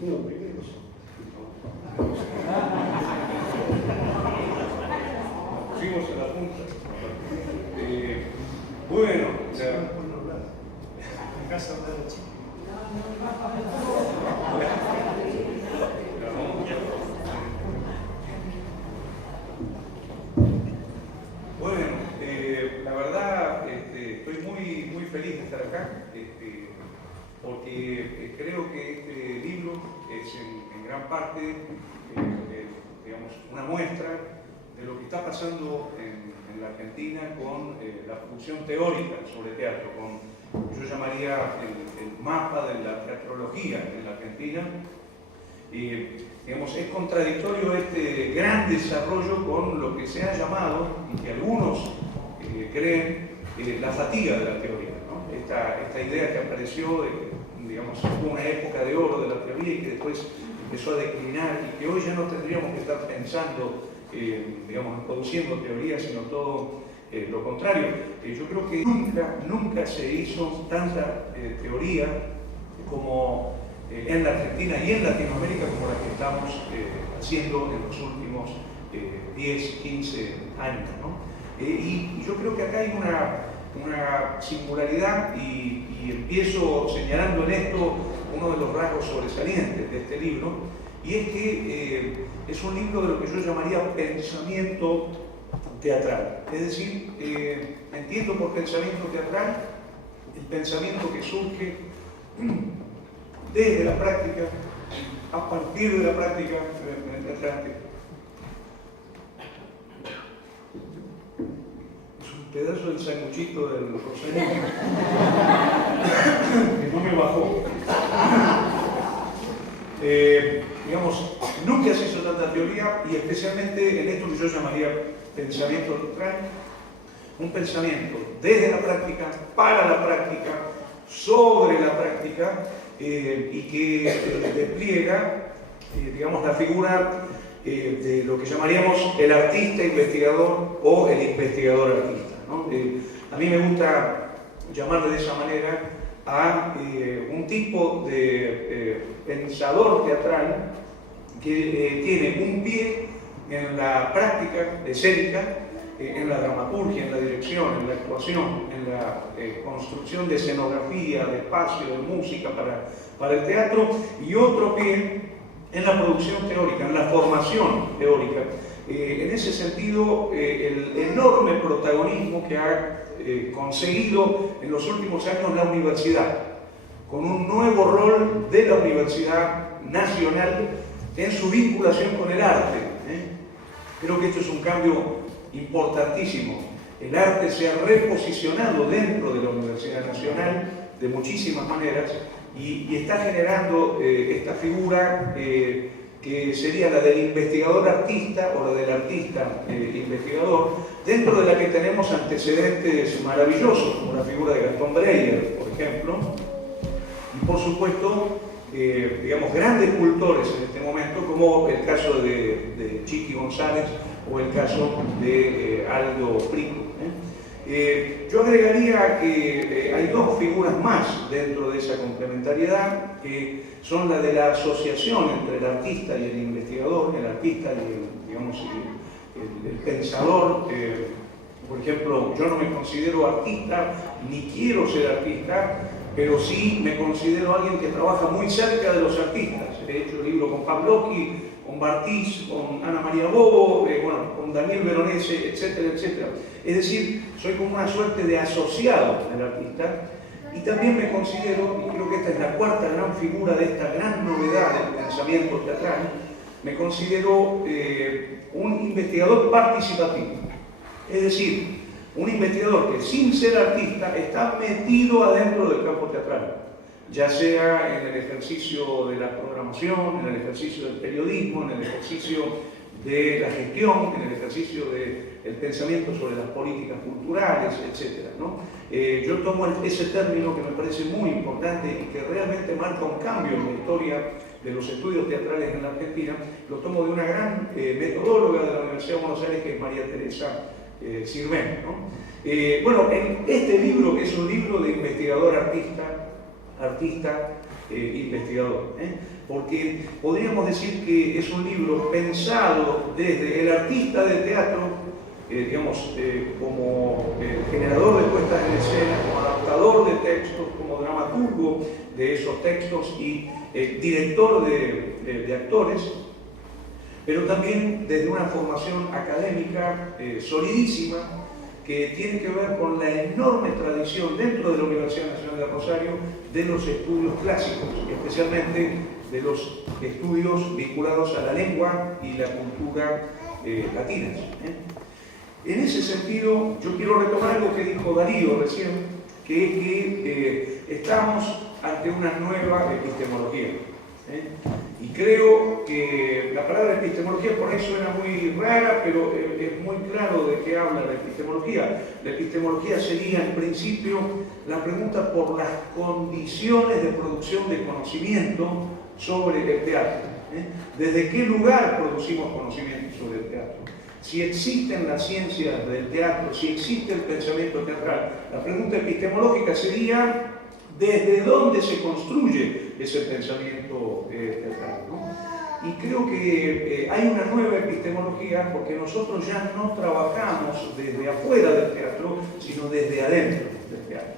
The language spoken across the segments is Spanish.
No, primero Fuimos a la punta. Bueno, en casa de la chica. Bueno, la verdad estoy muy feliz de estar acá, porque creo que este libro es en gran parte digamos, una muestra de lo que está pasando en la Argentina con la producción teórica sobre teatro, con lo que yo llamaría el mapa de la teatrología en la Argentina. Digamos, es contradictorio este gran desarrollo con lo que se ha llamado, y que algunos creen, la fatiga de la teoría, ¿no? Esta idea que apareció, digamos, hubo una época de oro de la teoría y que después empezó a declinar y que hoy ya no tendríamos que estar pensando, digamos, produciendo teoría, sino todo lo contrario. Yo creo que nunca se hizo tanta teoría como en la Argentina y en Latinoamérica como la que estamos haciendo en los últimos 10, 15 años, ¿no? Y yo creo que acá hay una singularidad y empiezo señalando en esto uno de los rasgos sobresalientes de este libro, y es que es un libro de lo que yo llamaría pensamiento teatral. Es decir, entiendo por pensamiento teatral el pensamiento que surge desde la práctica, a partir de la práctica teatral. Es un pedazo del sanguchito del Rosario que no me bajó. Digamos, nunca se hizo tanta teoría, y especialmente en esto que yo llamaría pensamiento teatral, un pensamiento desde la práctica, para la práctica, sobre la práctica, y que despliega, digamos, la figura de lo que llamaríamos el artista investigador o el investigador artista, ¿no? A mí me gusta llamarle de esa manera a un tipo de pensador teatral que tiene un pie en la práctica escénica, en la dramaturgia, en la dirección, en la actuación, en la construcción de escenografía, de espacio, de música para el teatro, y otro pie en la producción teórica, en la formación teórica. En ese sentido, el enorme protagonismo que ha conseguido en los últimos años la universidad, con un nuevo rol de la Universidad Nacional en su vinculación con el arte. Creo que esto es un cambio importantísimo. El arte se ha reposicionado dentro de la Universidad Nacional de muchísimas maneras y está generando esta figura que sería la del investigador artista o la del artista investigador, dentro de la que tenemos antecedentes maravillosos, como la figura de Gastón Breyer, por ejemplo, y por supuesto, digamos, grandes cultores en este momento, como el caso de Chiqui González o el caso de Aldo Prico. Yo agregaría que hay dos figuras más dentro de esa complementariedad, que son la de la asociación entre el artista y el investigador, el artista y digamos, el pensador. Por ejemplo, yo no me considero artista, ni quiero ser artista, pero sí me considero alguien que trabaja muy cerca de los artistas. He hecho el libro con Pavlovsky, con Bartiz, con Ana María Bobo, bueno, con Daniel Veronese, etcétera, etcétera. Es decir, soy como una suerte de asociado del artista, y también me considero, y creo que esta es la cuarta gran figura de esta gran novedad del pensamiento teatral, me considero un investigador participativo. Es decir, un investigador que sin ser artista está metido adentro del campo teatral, ya sea en el ejercicio de la programación, en el ejercicio del periodismo, en el ejercicio de la gestión, en el ejercicio del pensamiento sobre las políticas culturales, etc., ¿no? Yo tomo ese término que me parece muy importante y que realmente marca un cambio en la historia de los estudios teatrales en la Argentina. Lo tomo de una gran metodóloga de la Universidad de Buenos Aires, que es María Teresa Sirven, ¿no? Bueno, en este libro, que es un libro de investigador artista, artista, investigador. Porque podríamos decir que es un libro pensado desde el artista de teatro, digamos, como generador de puestas en escena, como adaptador de textos, como dramaturgo de esos textos y director de actores, pero también desde una formación académica solidísima, que tiene que ver con la enorme tradición dentro de la Universidad Nacional de Rosario de los estudios clásicos, y especialmente de los estudios vinculados a la lengua y la cultura latinas. En ese sentido, yo quiero retomar algo que dijo Darío recién, que es que estamos ante una nueva epistemología. Y creo que la palabra epistemología por ahí suena muy rara, pero es muy claro de qué habla la epistemología. La epistemología sería, en principio, la pregunta por las condiciones de producción de conocimiento sobre el teatro. ¿Desde qué lugar producimos conocimiento sobre el teatro? Si existen las ciencias del teatro, si existe el pensamiento teatral. La pregunta epistemológica sería: ¿desde dónde se construye ese pensamiento teatral? ¿No? Y creo que hay una nueva epistemología porque nosotros ya no trabajamos desde afuera del teatro, sino desde adentro del teatro.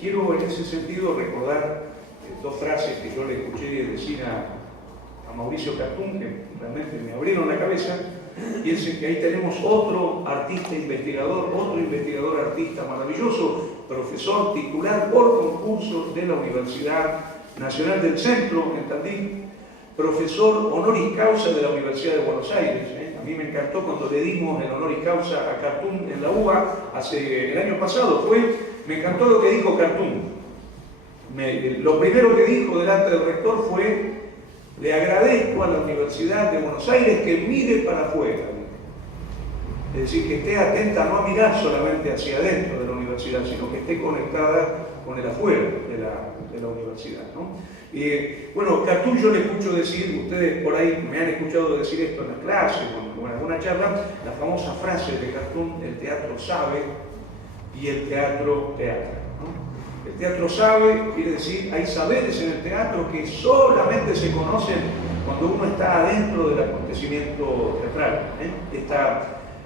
Quiero en ese sentido recordar dos frases que yo le escuché decir a Mauricio Cartún, que realmente me abrieron la cabeza. Piensen que ahí tenemos otro artista investigador, otro investigador artista maravilloso, profesor titular por concurso de la Universidad Nacional del Centro, en Tandil, profesor honoris causa de la Universidad de Buenos Aires. A mí me encantó cuando le dimos el honoris causa a Cartún en la UBA el año pasado. Me encantó lo que dijo Cartún. Lo primero que dijo delante del rector fue: le agradezco a la Universidad de Buenos Aires que mire para afuera. Es decir, que esté atenta no a mirar solamente hacia adentro de la universidad, sino que esté conectada con el afuera de la universidad, ¿no? Bueno, Cartún yo le escucho decir, ustedes por ahí me han escuchado decir esto en las clases o en alguna charla, la famosa frase de Cartún: el teatro sabe y el teatro teatra. El teatro sabe, quiere decir, hay saberes en el teatro que solamente se conocen cuando uno está adentro del acontecimiento teatral.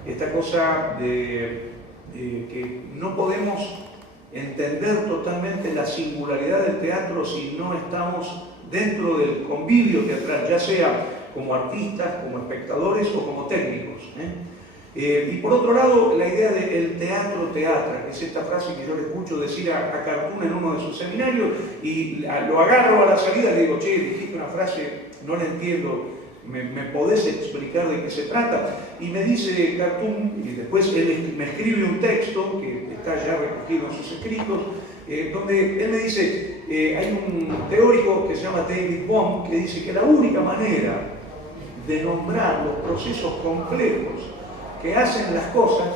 Esta cosa de que no podemos entender totalmente la singularidad del teatro si no estamos dentro del convivio teatral, ya sea como artistas, como espectadores o como técnicos. Y por otro lado, la idea del teatro teatra, que es esta frase que yo le escucho decir a Cartún en uno de sus seminarios, y lo agarro a la salida y le digo: che, dijiste una frase, no la entiendo, ¿me podés explicar de qué se trata? Y me dice Cartún, y después él me escribe un texto que está ya recogido en sus escritos, donde él me dice, hay un teórico que se llama David Bohm, que dice que la única manera de nombrar los procesos complejos que hacen las cosas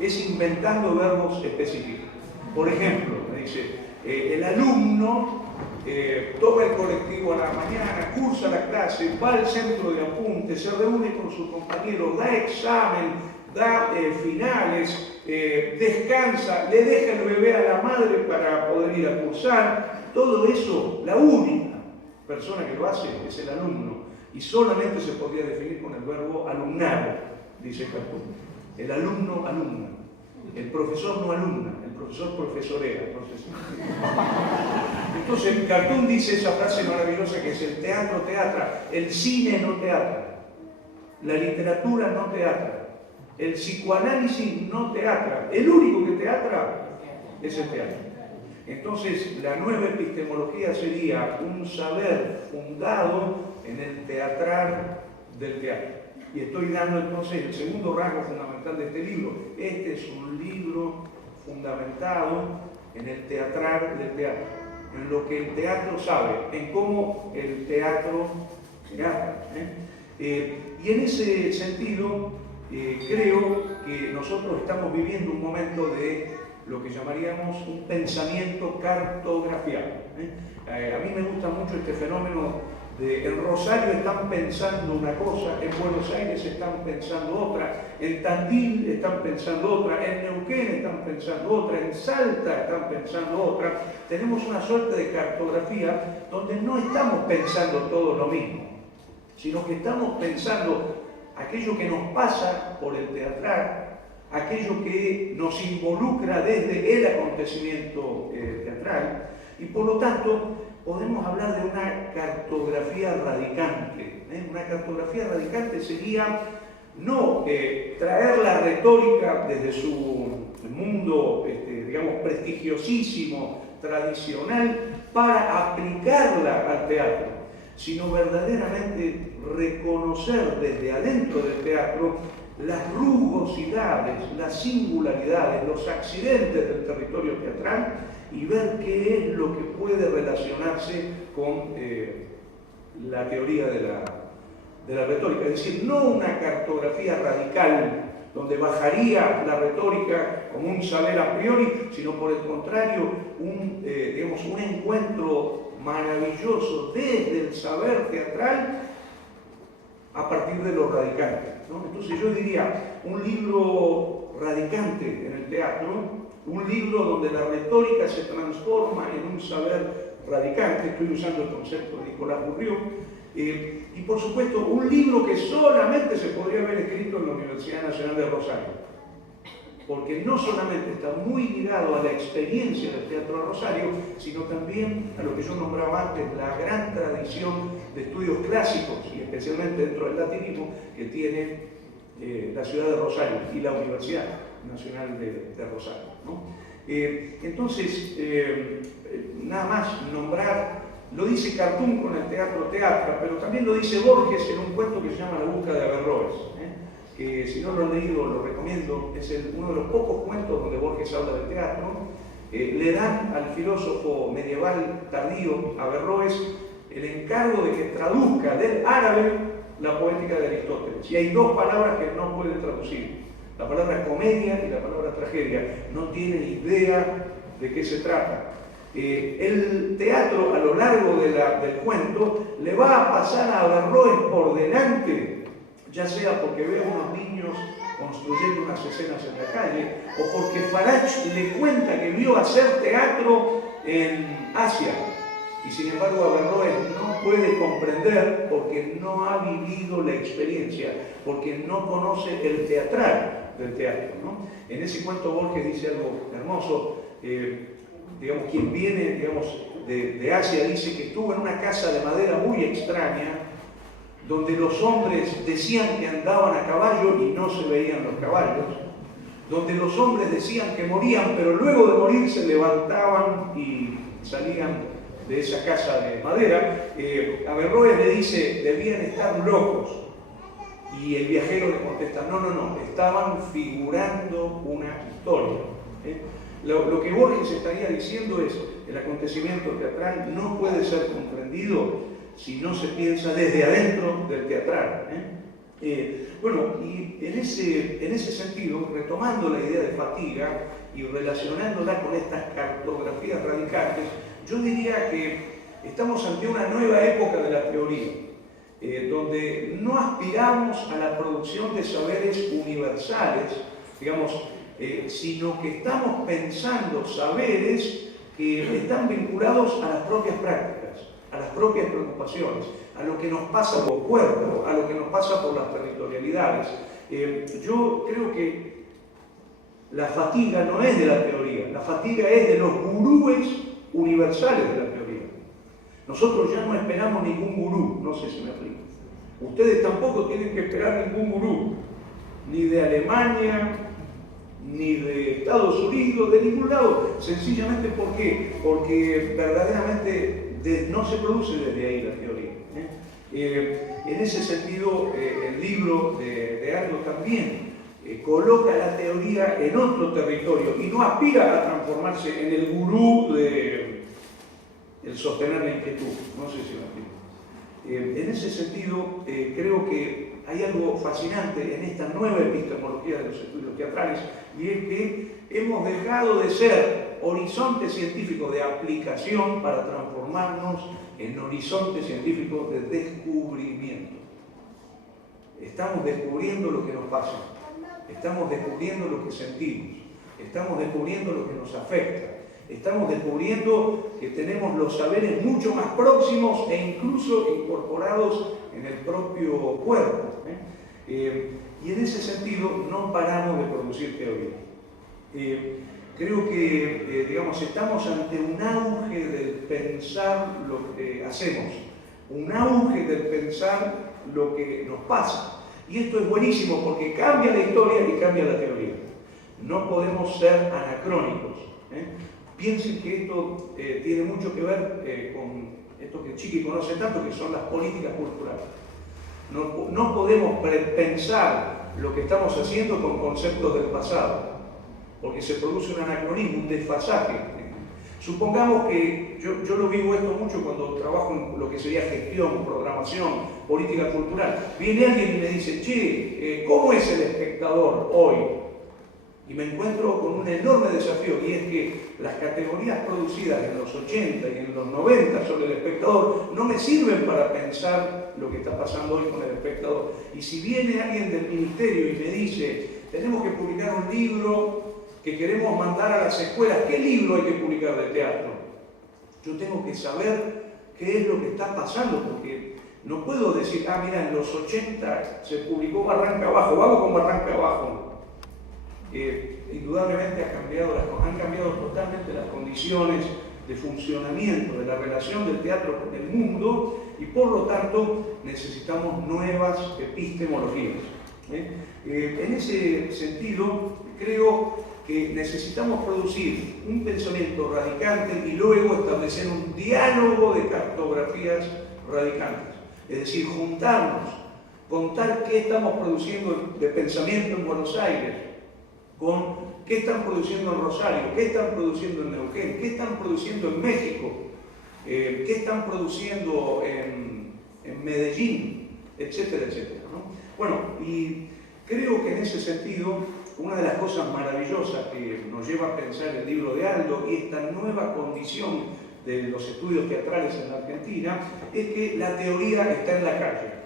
es inventando verbos específicos. Por ejemplo, me dice, el alumno toma el colectivo a la mañana, cursa la clase, va al centro de apunte, se reúne con sus compañeros, da examen, da finales, descansa, le deja el bebé a la madre para poder ir a cursar. Todo eso, la única persona que lo hace es el alumno, y solamente se podría definir con el verbo alumnar, dice Cartún. El alumno alumna, el profesor no alumna, el profesor profesorea. Entonces Cartún dice esa frase maravillosa que es: el teatro teatra, el cine no teatra, la literatura no teatra, el psicoanálisis no teatra, el único que teatra es el teatro. Entonces la nueva epistemología sería un saber fundado en el teatrar del teatro. Y estoy dando entonces el segundo rasgo fundamental de este libro. Este es un libro fundamentado en el teatrar del teatro, en lo que el teatro sabe, en cómo el teatro teatra. Y en ese sentido, creo que nosotros estamos viviendo un momento de lo que llamaríamos un pensamiento cartografiado. A mí me gusta mucho este fenómeno En Rosario están pensando una cosa, en Buenos Aires están pensando otra, en Tandil están pensando otra, en Neuquén están pensando otra, en Salta están pensando otra. Tenemos una suerte de cartografía donde no estamos pensando todo lo mismo, sino que estamos pensando aquello que nos pasa por el teatral, aquello que nos involucra desde el acontecimiento teatral, y por lo tanto podemos hablar de una cartografía radicante. Una cartografía radicante sería no traer la retórica desde su mundo, digamos, prestigiosísimo, tradicional, para aplicarla al teatro, sino verdaderamente reconocer desde adentro del teatro las rugosidades, las singularidades, los accidentes del territorio teatral, y ver qué es lo que puede relacionarse con la teoría de la retórica. Es decir, no una cartografía radical donde bajaría la retórica como un saber a priori, sino por el contrario, digamos, un encuentro maravilloso desde el saber teatral a partir de lo radicante, ¿no? Entonces yo diría, un libro radicante en el teatro, un libro donde la retórica se transforma en un saber radicante, estoy usando el concepto de Nicolás Bourriaud, y por supuesto un libro que solamente se podría haber escrito en la Universidad Nacional de Rosario, porque no solamente está muy ligado a la experiencia del Teatro de Rosario, sino también a lo que yo nombraba antes, la gran tradición de estudios clásicos, y especialmente dentro del latinismo, que tiene la ciudad de Rosario y la Universidad Nacional de Rosario, ¿no? Entonces, nada más nombrar, lo dice Cartoon con el teatro, pero también lo dice Borges en un cuento que se llama La busca de Averroes, que si no lo han leído lo recomiendo, es uno de los pocos cuentos donde Borges habla del teatro. Le dan al filósofo medieval tardío Averroes el encargo de que traduzca del árabe la poética de Aristóteles, y hay dos palabras que no puede traducir, la palabra comedia y la palabra tragedia. No tiene idea de qué se trata. El teatro, a lo largo del cuento, le va a pasar a Averroes por delante, ya sea porque ve a unos niños construyendo unas escenas en la calle, o porque Farage le cuenta que vio hacer teatro en Asia, y sin embargo Averroes no puede comprender porque no ha vivido la experiencia, porque no conoce el teatral del teatro, ¿no? En ese cuento Borges dice algo hermoso. Digamos, quien viene, digamos, de Asia dice que estuvo en una casa de madera muy extraña, donde los hombres decían que andaban a caballo y no se veían los caballos, donde los hombres decían que morían, pero luego de morir se levantaban y salían de esa casa de madera. Averroes le dice, debían estar locos. Y el viajero le contesta, no, estaban figurando una historia. Lo que Borges estaría diciendo es, el acontecimiento teatral no puede ser comprendido si no se piensa desde adentro del teatral. Bueno, y en ese sentido, retomando la idea de fatiga y relacionándola con estas cartografías radicales, yo diría que estamos ante una nueva época de la teoría, donde no aspiramos a la producción de saberes universales, digamos, sino que estamos pensando saberes que están vinculados a las propias prácticas, a las propias preocupaciones, a lo que nos pasa por cuerpo, a lo que nos pasa por las territorialidades. Yo creo que la fatiga no es de la teoría, la fatiga es de los gurúes universales de la teoría. Nosotros ya no esperamos ningún gurú, no sé si me explico. Ustedes tampoco tienen que esperar ningún gurú, ni de Alemania, ni de Estados Unidos, de ningún lado. Sencillamente, ¿por qué? Porque verdaderamente no se produce desde ahí la teoría. En ese sentido, el libro de Aldo también coloca la teoría en otro territorio y no aspira a transformarse en el gurú del sostener la inquietud. No sé si me explico. En ese sentido, creo que hay algo fascinante en esta nueva epistemología de los estudios teatrales, y es que hemos dejado de ser ser horizonte científico de aplicación para transformarnos en horizonte científico de descubrimiento. Estamos descubriendo lo que nos pasa, estamos descubriendo lo que sentimos, estamos descubriendo lo que nos afecta, estamos descubriendo que tenemos los saberes mucho más próximos e incluso incorporados en el propio cuerpo. Y en ese sentido no paramos de producir teoría. Creo que digamos, estamos ante un auge del pensar lo que hacemos, un auge del pensar lo que nos pasa. Y esto es buenísimo porque cambia la historia y cambia la teoría. No podemos ser anacrónicos. Piensen que esto tiene mucho que ver con esto que Chiqui conoce tanto, que son las políticas culturales. No podemos pensar lo que estamos haciendo con conceptos del pasado, porque se produce un anacronismo, un desfasaje. Supongamos que yo lo vivo esto mucho cuando trabajo en lo que sería gestión, programación, política cultural. Viene alguien y me dice, che, ¿cómo es el espectador hoy? Y me encuentro con un enorme desafío, y es que las categorías producidas en los 80 y en los 90 sobre el espectador no me sirven para pensar lo que está pasando hoy con el espectador. Y si viene alguien del ministerio y me dice, tenemos que publicar un libro que queremos mandar a las escuelas, ¿qué libro hay que publicar de teatro? Yo tengo que saber qué es lo que está pasando, porque no puedo decir, mira, en los 80 se publicó Barranca Abajo, vamos con Barranca Abajo. Indudablemente han cambiado totalmente las condiciones de funcionamiento de la relación del teatro con el mundo, y por lo tanto necesitamos nuevas epistemologías. En ese sentido, creo que necesitamos producir un pensamiento radicante y luego establecer un diálogo de cartografías radicantes. Es decir, juntarnos, contar qué estamos produciendo de pensamiento en Buenos Aires, con qué están produciendo en Rosario, qué están produciendo en Neuquén, qué están produciendo en México, qué están produciendo en Medellín, etcétera, etcétera, ¿no? Bueno, y creo que en ese sentido, una de las cosas maravillosas que nos lleva a pensar el libro de Aldo y esta nueva condición de los estudios teatrales en la Argentina es que la teoría está en la calle.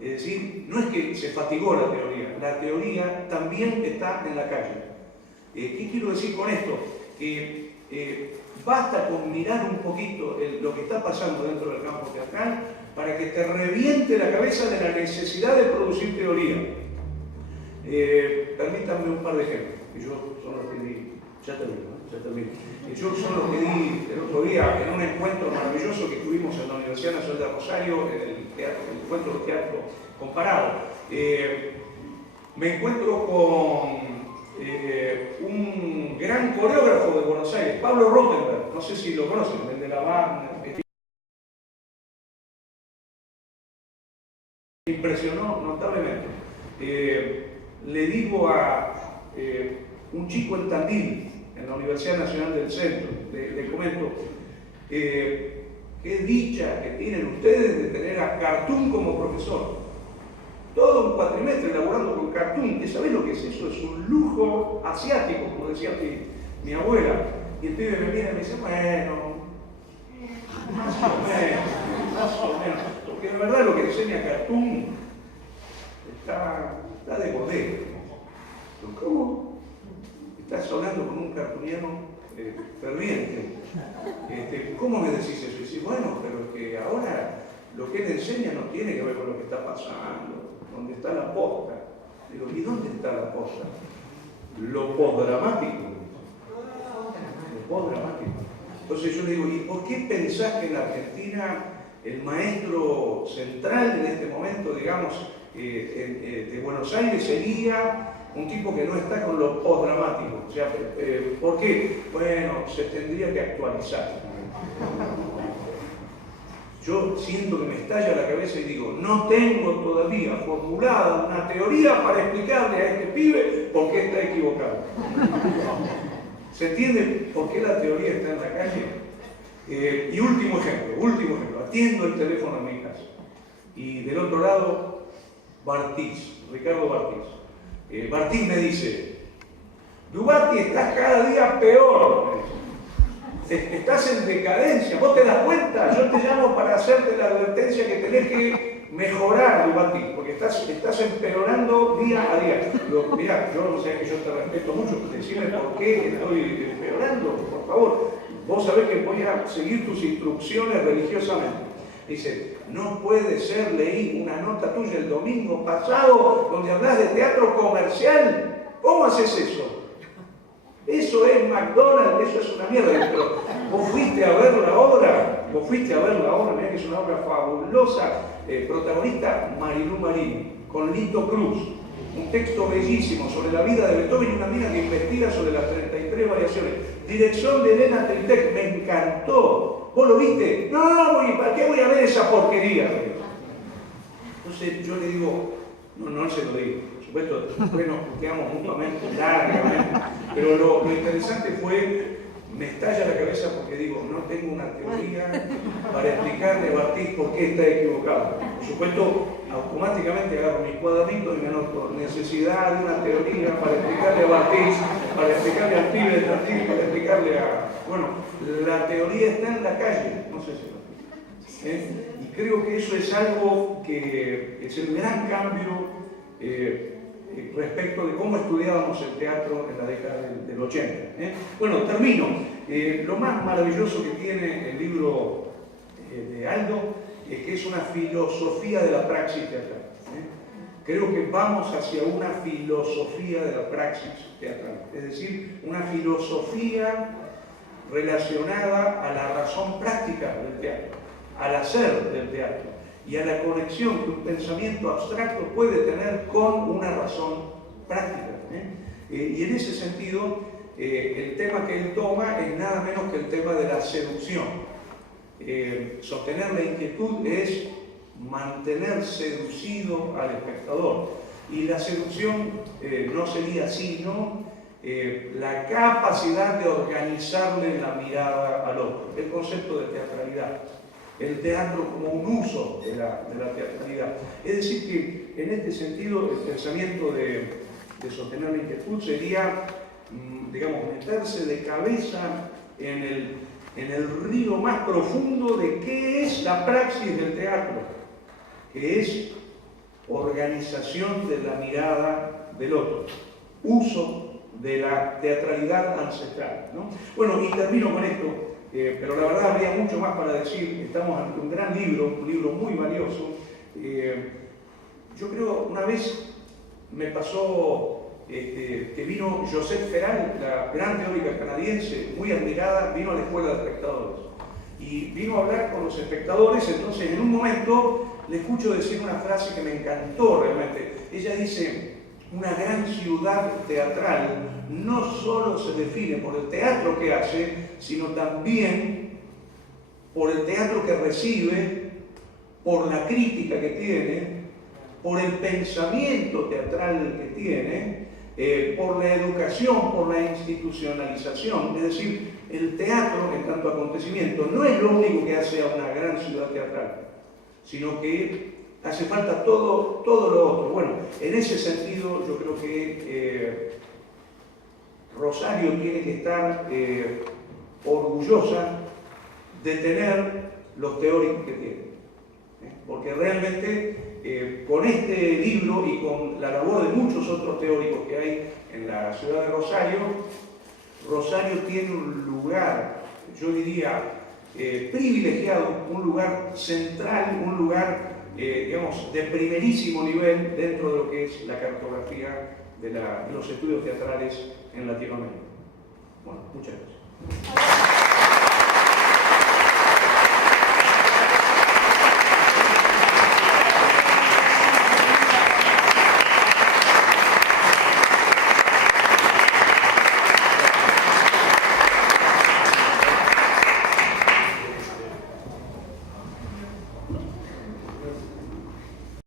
Es decir, no es que se fatigó la teoría también está en la calle. ¿Qué quiero decir con esto? Que basta con mirar un poquito lo que está pasando dentro del campo teatral para que te reviente la cabeza de la necesidad de producir teoría. Permítanme un par de ejemplos, que yo son los que di, ya termino. Yo son los que di el otro día en un encuentro maravilloso que tuvimos en la Universidad Nacional de Rosario, el encuentro de teatro comparado. Me encuentro con un gran coreógrafo de Buenos Aires, Pablo Rottenberg, no sé si lo conocen, el de la banda. Me impresionó notablemente. Le digo a un chico en Tandil, en la Universidad Nacional del Centro, le comento, qué dicha que tienen ustedes de tener a Cartoon como profesor. Todo un cuatrimestre elaborando con Cartoon. ¿Sabés lo que es eso? Es un lujo asiático, como decía mi abuela. Y el pibe me mira y me dice, bueno, más o menos. Porque de verdad lo que enseña Cartoon está de bodega. ¿Cómo? Estás hablando con un cartuniano ferviente. ¿Cómo me decís eso? Y dice, bueno, pero es que ahora lo que él enseña no tiene que ver con lo que está pasando. ¿Dónde está la posta? Digo, ¿y dónde está la posta? Lo postdramático. Lo postdramático. Entonces yo le digo, ¿y por qué pensás que en la Argentina el maestro central en este momento, digamos, de Buenos Aires sería un tipo que no está con lo postdramático? O sea, ¿por qué? Bueno, se tendría que actualizar. Yo siento que me estalla la cabeza y digo, no tengo todavía formulada una teoría para explicarle a este pibe por qué está equivocado. ¿Se entiende por qué la teoría está en la calle? Y último ejemplo, atiendo el teléfono en mi casa. Y del otro lado, Ricardo Bartiz. Bartiz me dice, Dubati, estás cada día peor. Estás en decadencia. ¿Vos te das cuenta? Yo te llamo para hacerte la advertencia que tenés que mejorar, Dubati, porque estás empeorando día a día. Mirá, yo no sé que yo te respeto mucho, pero decime por qué estoy empeorando, por favor. Vos sabés que voy a seguir tus instrucciones religiosamente. Dice, no puede ser, leí una nota tuya el domingo pasado donde hablas de teatro comercial. ¿Cómo haces eso? Eso es McDonald's, eso es una mierda. Pero vos fuiste a ver la obra, mirá que es una obra fabulosa. Protagonista Marilú Marín, con Lito Cruz. Un texto bellísimo sobre la vida de Beethoven y una mina que investiga sobre las 33 variaciones. Dirección de Elena Tritec, me encantó. ¿Vos lo viste? No, ¿para qué voy a ver esa porquería? Entonces yo le digo, no se lo digo, por supuesto, después nos puteamos mutuamente, largamente, pero lo interesante fue, me estalla la cabeza porque digo, no tengo una teoría para explicarle a Bartiz por qué está equivocado. Por supuesto, automáticamente agarro mis cuadernitos y me anoto necesidad de una teoría para explicarle a Bartiz, para explicarle al pibe de Tandil, para explicarle a... Bueno, la teoría está en la calle, no sé si lo y creo que eso es algo que es el gran cambio respecto de cómo estudiábamos el teatro en la década del 80. Bueno, termino. Lo más maravilloso que tiene el libro de Aldo es que es una filosofía de la praxis teatral. Creo que vamos hacia una filosofía de la praxis teatral, es decir, una filosofía relacionada a la razón práctica del teatro, al hacer del teatro y a la conexión que un pensamiento abstracto puede tener con una razón práctica. Y en ese sentido, el tema que él toma es nada menos que el tema de la seducción. Sostener la inquietud es mantener seducido al espectador. Y la seducción no sería sino la capacidad de organizarle la mirada al otro, el concepto de teatralidad. El teatro como un uso de la teatralidad. Es decir, que en este sentido el pensamiento de sostener la inquietud sería, digamos, meterse de cabeza en el río más profundo de qué es la praxis del teatro, que es organización de la mirada del otro, uso de la teatralidad ancestral, ¿no? Bueno, y termino con esto. Pero la verdad habría mucho más para decir. Estamos ante un gran libro, un libro muy valioso. Yo creo, una vez me pasó que vino Josette Ferrand, la gran teórica canadiense, muy admirada, vino a la escuela de espectadores. Y vino a hablar con los espectadores, entonces en un momento le escucho decir una frase que me encantó realmente. Ella dice, una gran ciudad teatral no solo se define por el teatro que hace, sino también por el teatro que recibe, por la crítica que tiene, por el pensamiento teatral que tiene, por la educación, por la institucionalización. Es decir, el teatro, en tanto acontecimiento, no es lo único que hace a una gran ciudad teatral, sino que hace falta todo lo otro. Bueno, en ese sentido yo creo que Rosario tiene que estar orgullosa de tener los teóricos que tiene. Porque realmente con este libro y con la labor de muchos otros teóricos que hay en la ciudad de Rosario, Rosario tiene un lugar, yo diría, privilegiado, un lugar central, un lugar digamos, de primerísimo nivel dentro de lo que es la cartografía de los estudios teatrales en Latinoamérica. Bueno, muchas gracias.